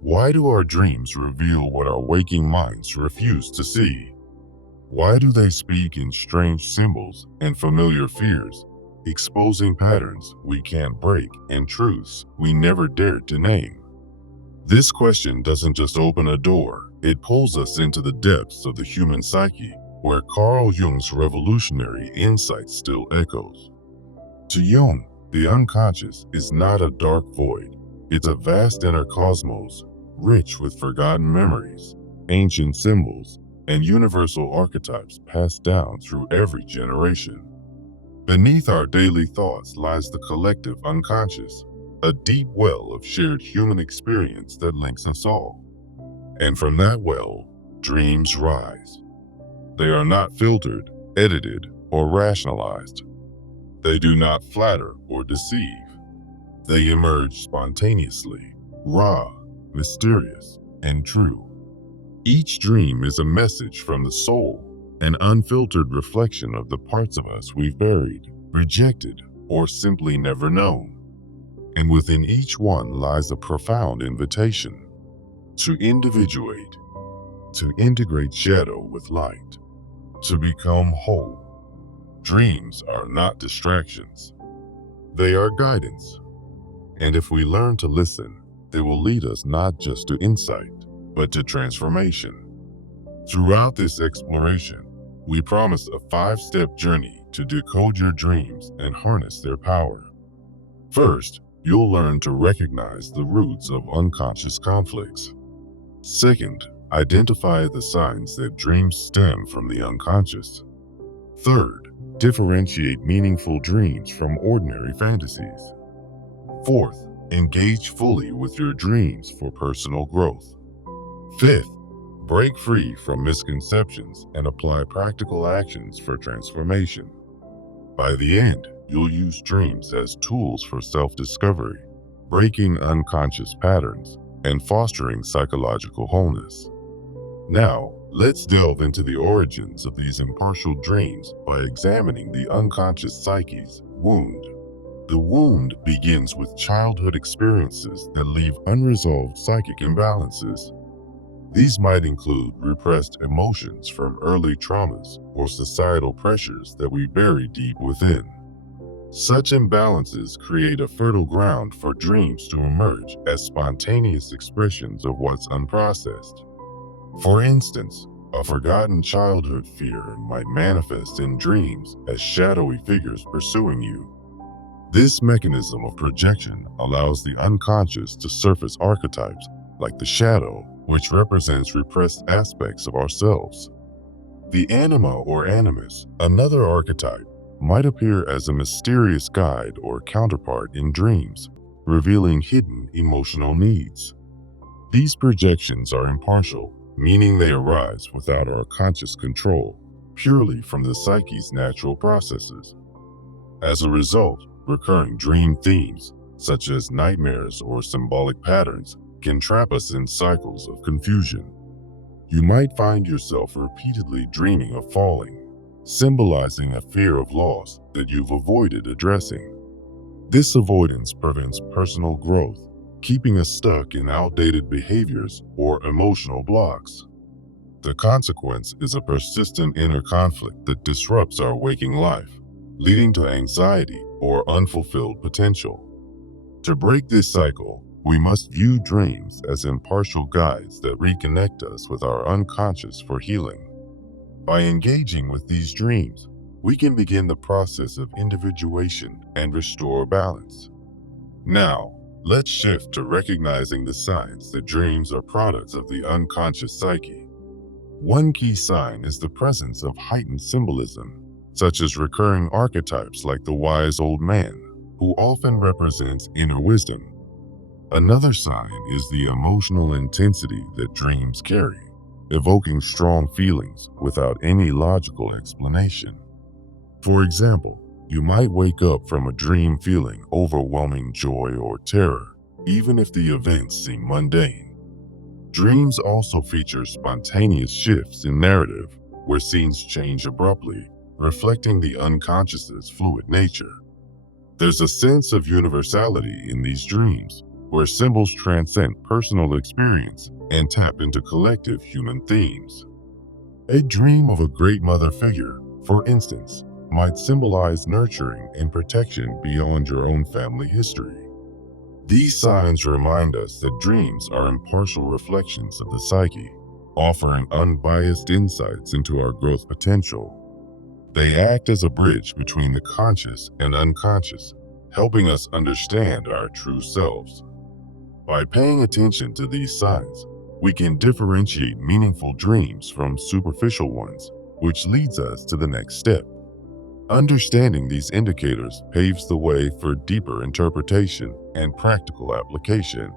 Why do our dreams reveal what our waking minds refuse to see? Why do they speak in strange symbols and familiar fears, exposing patterns we can't break and truths we never dared to name? This question doesn't just open a door, it pulls us into the depths of the human psyche, where Carl Jung's revolutionary insight still echoes. To Jung, the unconscious is not a dark void, it's a vast inner cosmos, rich with forgotten memories, ancient symbols, and universal archetypes passed down through every generation. Beneath our daily thoughts lies the collective unconscious, a deep well of shared human experience that links us all. And from that well, dreams rise. They are not filtered, edited, or rationalized. They do not flatter or deceive. They emerge spontaneously, raw, mysterious, and true. Each dream is a message from the soul, an unfiltered reflection of the parts of us we've buried, rejected, or simply never known. And within each one lies a profound invitation to individuate, to integrate shadow with light, to become whole. Dreams are not distractions. They are guidance. And if we learn to listen, they will lead us not just to insight, but to transformation. Throughout this exploration, we promise a 5-step journey to decode your dreams and harness their power. First, you'll learn to recognize the roots of unconscious conflicts. Second, identify the signs that dreams stem from the unconscious. Third, differentiate meaningful dreams from ordinary fantasies. Fourth, engage fully with your dreams for personal growth. Fifth, break free from misconceptions and apply practical actions for transformation. By the end, you'll use dreams as tools for self-discovery, breaking unconscious patterns, and fostering psychological wholeness. Now, let's delve into the origins of these impartial dreams by examining the unconscious psyche's wound. The wound begins with childhood experiences that leave unresolved psychic imbalances. These might include repressed emotions from early traumas or societal pressures that we bury deep within. Such imbalances create a fertile ground for dreams to emerge as spontaneous expressions of what's unprocessed. For instance, a forgotten childhood fear might manifest in dreams as shadowy figures pursuing you. This mechanism of projection allows the unconscious to surface archetypes like the shadow, which represents repressed aspects of ourselves. The anima or animus, another archetype, might appear as a mysterious guide or counterpart in dreams, revealing hidden emotional needs. These projections are impartial, meaning they arise without our conscious control, purely from the psyche's natural processes. As a result, recurring dream themes, such as nightmares or symbolic patterns, can trap us in cycles of confusion. You might find yourself repeatedly dreaming of falling, symbolizing a fear of loss that you've avoided addressing. This avoidance prevents personal growth, keeping us stuck in outdated behaviors or emotional blocks. The consequence is a persistent inner conflict that disrupts our waking life, leading to anxiety or unfulfilled potential. To break this cycle, we must view dreams as impartial guides that reconnect us with our unconscious for healing. By engaging with these dreams, we can begin the process of individuation and restore balance. Now, let's shift to recognizing the signs that dreams are products of the unconscious psyche. One key sign is the presence of heightened symbolism, such as recurring archetypes like the wise old man, who often represents inner wisdom. Another sign is the emotional intensity that dreams carry, evoking strong feelings without any logical explanation. For example, you might wake up from a dream feeling overwhelming joy or terror, even if the events seem mundane. Dreams also feature spontaneous shifts in narrative, where scenes change abruptly, reflecting the unconscious's fluid nature. There's a sense of universality in these dreams, where symbols transcend personal experience and tap into collective human themes. A dream of a great mother figure, for instance, might symbolize nurturing and protection beyond your own family history. These signs remind us that dreams are impartial reflections of the psyche, offering unbiased insights into our growth potential. They act as a bridge between the conscious and unconscious, helping us understand our true selves. By paying attention to these signs, we can differentiate meaningful dreams from superficial ones, which leads us to the next step. Understanding these indicators paves the way for deeper interpretation and practical application.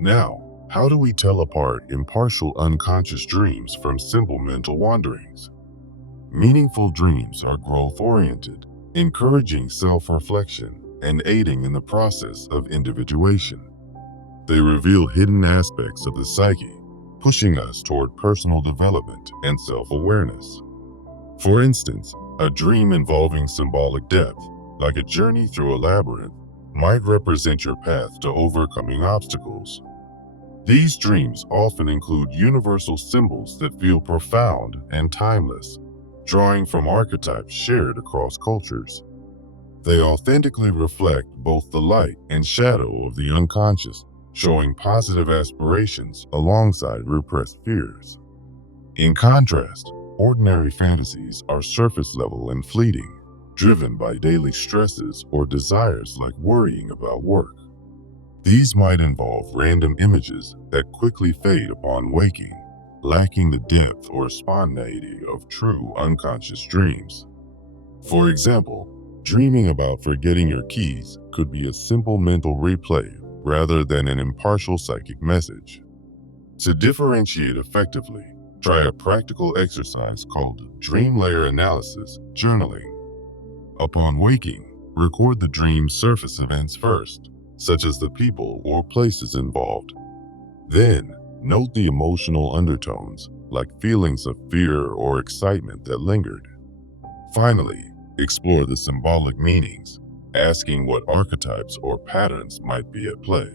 Now, how do we tell apart impartial unconscious dreams from simple mental wanderings? Meaningful dreams are growth-oriented, encouraging self-reflection and aiding in the process of individuation. They reveal hidden aspects of the psyche, pushing us toward personal development and self-awareness. For instance, a dream involving symbolic depth, like a journey through a labyrinth, might represent your path to overcoming obstacles. These dreams often include universal symbols that feel profound and timeless, drawing from archetypes shared across cultures. They authentically reflect both the light and shadow of the unconscious, showing positive aspirations alongside repressed fears. In contrast, ordinary fantasies are surface level and fleeting, driven by daily stresses or desires like worrying about work. These might involve random images that quickly fade upon waking, lacking the depth or spontaneity of true unconscious dreams. For example, dreaming about forgetting your keys could be a simple mental replay rather than an impartial psychic message. To differentiate effectively, try a practical exercise called dream layer analysis journaling. Upon waking, record the dream's surface events first, such as the people or places involved. Then, note the emotional undertones, like feelings of fear or excitement that lingered. Finally, explore the symbolic meanings, asking what archetypes or patterns might be at play.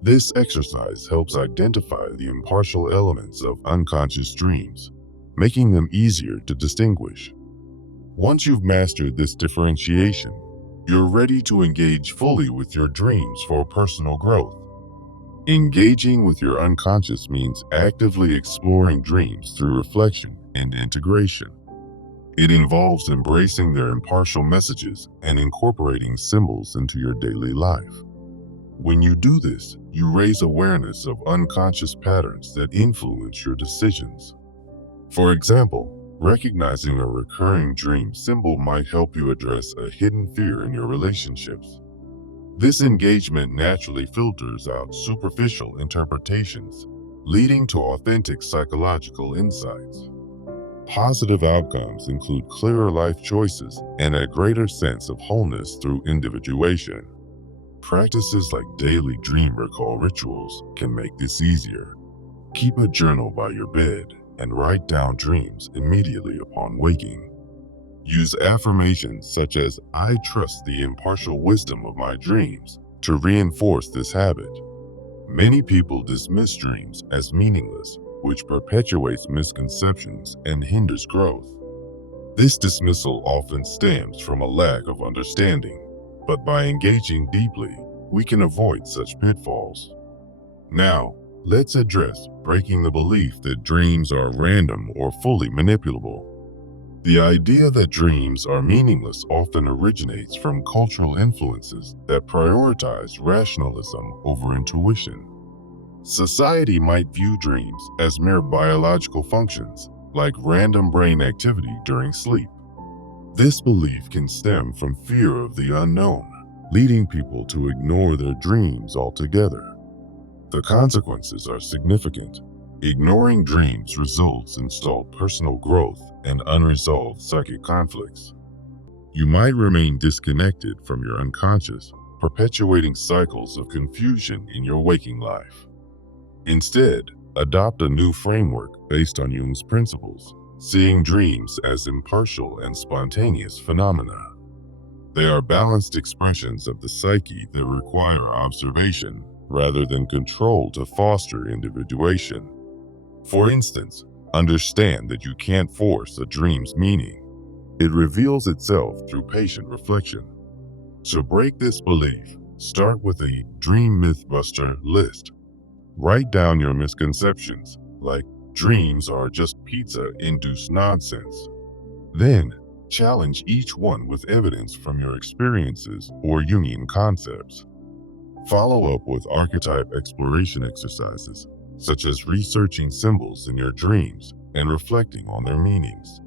This exercise helps identify the impartial elements of unconscious dreams, making them easier to distinguish. Once you've mastered this differentiation, you're ready to engage fully with your dreams for personal growth. Engaging with your unconscious means actively exploring dreams through reflection and integration. It involves embracing their impartial messages and incorporating symbols into your daily life. When you do this, you raise awareness of unconscious patterns that influence your decisions. For example, recognizing a recurring dream symbol might help you address a hidden fear in your relationships. This engagement naturally filters out superficial interpretations, leading to authentic psychological insights. Positive outcomes include clearer life choices and a greater sense of wholeness through individuation. Practices like daily dream recall rituals can make this easier. Keep a journal by your bed and write down dreams immediately upon waking. Use affirmations such as "I trust the impartial wisdom of my dreams" to reinforce this habit. Many people dismiss dreams as meaningless, which perpetuates misconceptions and hinders growth. This dismissal often stems from a lack of understanding, but by engaging deeply, we can avoid such pitfalls. Now, let's address breaking the belief that dreams are random or fully manipulable. The idea that dreams are meaningless often originates from cultural influences that prioritize rationalism over intuition. Society might view dreams as mere biological functions, like random brain activity during sleep. This belief can stem from fear of the unknown, leading people to ignore their dreams altogether. The consequences are significant. Ignoring dreams results in stalled personal growth and unresolved psychic conflicts. You might remain disconnected from your unconscious, perpetuating cycles of confusion in your waking life. Instead, adopt a new framework based on Jung's principles, seeing dreams as impartial and spontaneous phenomena. They are balanced expressions of the psyche that require observation rather than control to foster individuation. For instance, understand that you can't force a dream's meaning. It reveals itself through patient reflection. To break this belief, start with a dream mythbuster list. Write down your misconceptions, like dreams are just pizza-induced nonsense. Then, challenge each one with evidence from your experiences or Jungian concepts. Follow up with archetype exploration exercises, such as researching symbols in your dreams and reflecting on their meanings.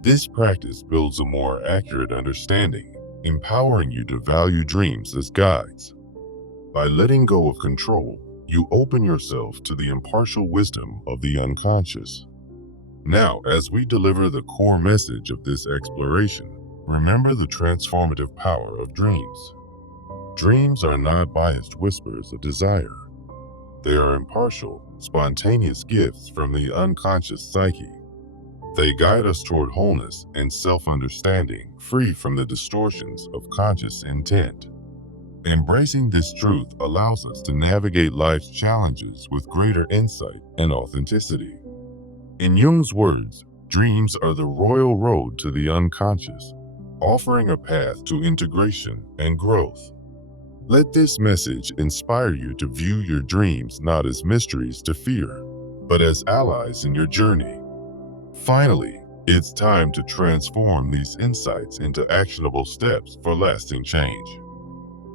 This practice builds a more accurate understanding, empowering you to value dreams as guides. By letting go of control, you open yourself to the impartial wisdom of the unconscious. Now, as we deliver the core message of this exploration, remember the transformative power of dreams. Dreams are not biased whispers of desire. They are impartial, spontaneous gifts from the unconscious psyche. They guide us toward wholeness and self-understanding, free from the distortions of conscious intent. Embracing this truth allows us to navigate life's challenges with greater insight and authenticity. In Jung's words, dreams are the royal road to the unconscious, offering a path to integration and growth. Let this message inspire you to view your dreams not as mysteries to fear, but as allies in your journey. Finally, it's time to transform these insights into actionable steps for lasting change.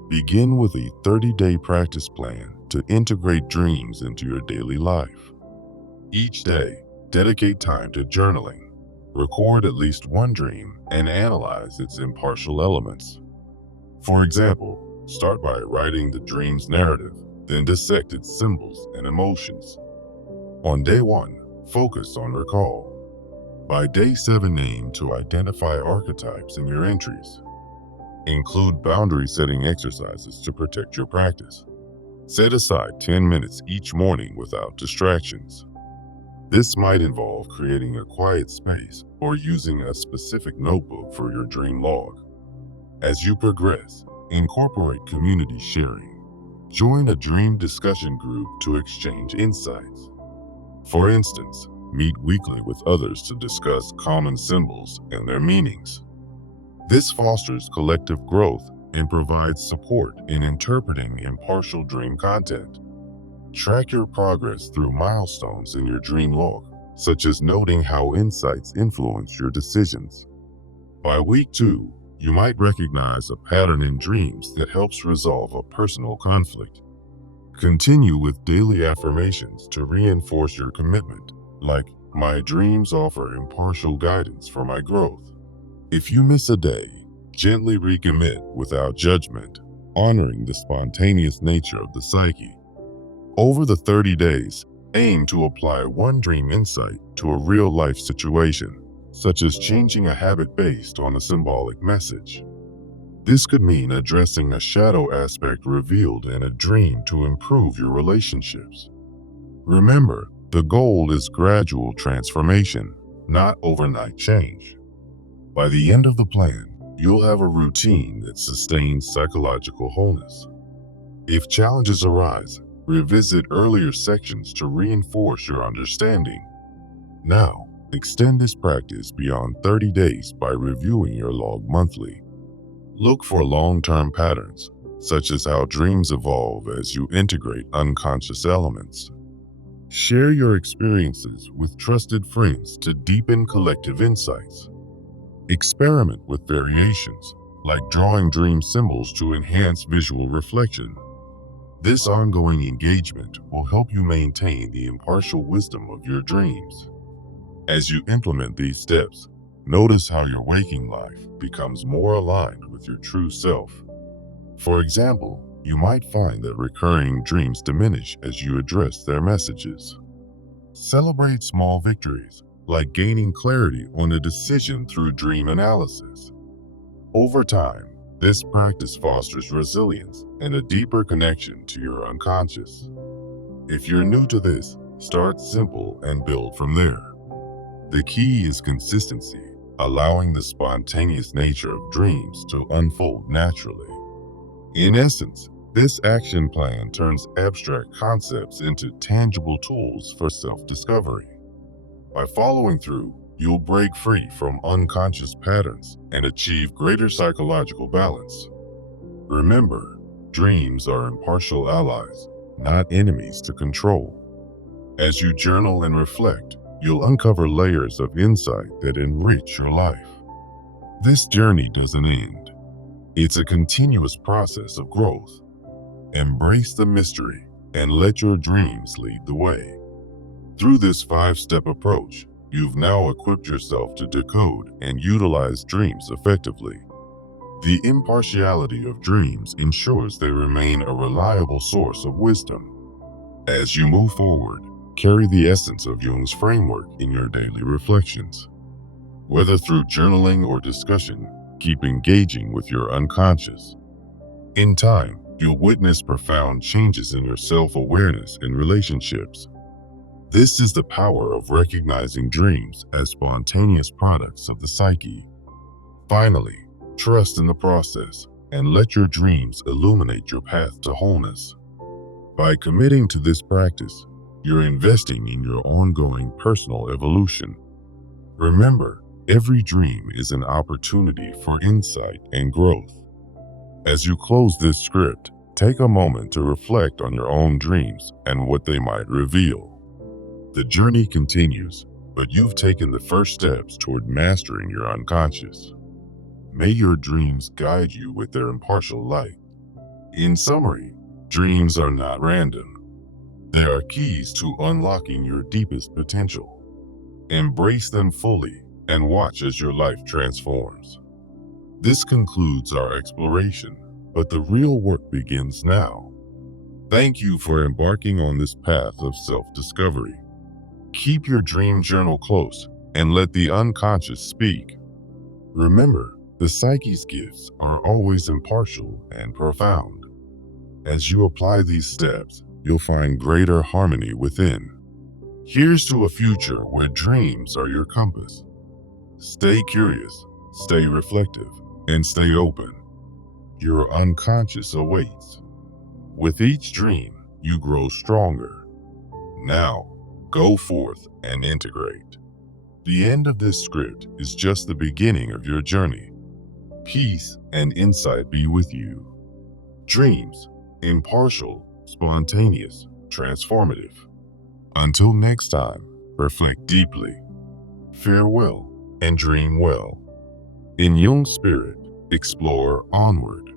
Begin with a 30-day practice plan to integrate dreams into your daily life. Each day, dedicate time to journaling. Record at least one dream and analyze its impartial elements. For example, start by writing the dream's narrative, then dissect its symbols and emotions. On day 1, focus on recall. By day 7, aim to identify archetypes in your entries. Include boundary-setting exercises to protect your practice. Set aside 10 minutes each morning without distractions. This might involve creating a quiet space or using a specific notebook for your dream log. As you progress, incorporate community sharing. Join a dream discussion group to exchange insights. For instance, meet weekly with others to discuss common symbols and their meanings. This fosters collective growth and provides support in interpreting impartial dream content. Track your progress through milestones in your dream log, such as noting how insights influence your decisions. By week 2, you might recognize a pattern in dreams that helps resolve a personal conflict. Continue with daily affirmations to reinforce your commitment, like, "My dreams offer impartial guidance for my growth." If you miss a day, gently recommit without judgment, honoring the spontaneous nature of the psyche. Over the 30 days, aim to apply one dream insight to a real-life situation, such as changing a habit based on a symbolic message. This could mean addressing a shadow aspect revealed in a dream to improve your relationships. Remember, the goal is gradual transformation, not overnight change. By the end of the plan, you'll have a routine that sustains psychological wholeness. If challenges arise, revisit earlier sections to reinforce your understanding. Now, extend this practice beyond 30 days by reviewing your log monthly. Look for long-term patterns, such as how dreams evolve as you integrate unconscious elements. Share your experiences with trusted friends to deepen collective insights. Experiment with variations, like drawing dream symbols to enhance visual reflection. This ongoing engagement will help you maintain the impartial wisdom of your dreams. As you implement these steps, notice how your waking life becomes more aligned with your true self. For example, you might find that recurring dreams diminish as you address their messages. Celebrate small victories, like gaining clarity on a decision through dream analysis. Over time, this practice fosters resilience and a deeper connection to your unconscious. If you're new to this, start simple and build from there. The key is consistency, allowing the spontaneous nature of dreams to unfold naturally. In essence, this action plan turns abstract concepts into tangible tools for self-discovery. By following through, you'll break free from unconscious patterns and achieve greater psychological balance. Remember, dreams are impartial allies, not enemies to control. As you journal and reflect, you'll uncover layers of insight that enrich your life. This journey doesn't end. It's a continuous process of growth. Embrace the mystery and let your dreams lead the way. Through this 5-step approach, you've now equipped yourself to decode and utilize dreams effectively. The impartiality of dreams ensures they remain a reliable source of wisdom. As you move forward, carry the essence of Jung's framework in your daily reflections. Whether through journaling or discussion, keep engaging with your unconscious. In time, you'll witness profound changes in your self-awareness and relationships. This is the power of recognizing dreams as spontaneous products of the psyche. Finally, trust in the process and let your dreams illuminate your path to wholeness. By committing to this practice, you're investing in your ongoing personal evolution. Remember, every dream is an opportunity for insight and growth. As you close this script, take a moment to reflect on your own dreams and what they might reveal. The journey continues, but you've taken the first steps toward mastering your unconscious. May your dreams guide you with their impartial light. In summary, dreams are not random. They are keys to unlocking your deepest potential. Embrace them fully and watch as your life transforms. This concludes our exploration, but the real work begins now. Thank you for embarking on this path of self-discovery. Keep your dream journal close and let the unconscious speak. Remember, the psyche's gifts are always impartial and profound. As you apply these steps, you'll find greater harmony within. Here's to a future where dreams are your compass. Stay curious, stay reflective, and stay open. Your unconscious awaits. With each dream, you grow stronger. Now, go forth and integrate. The end of this script is just the beginning of your journey. Peace and insight be with you. Dreams, impartial, spontaneous, transformative. Until next time, reflect deeply, farewell, and dream well. In Jung's spirit, explore onward.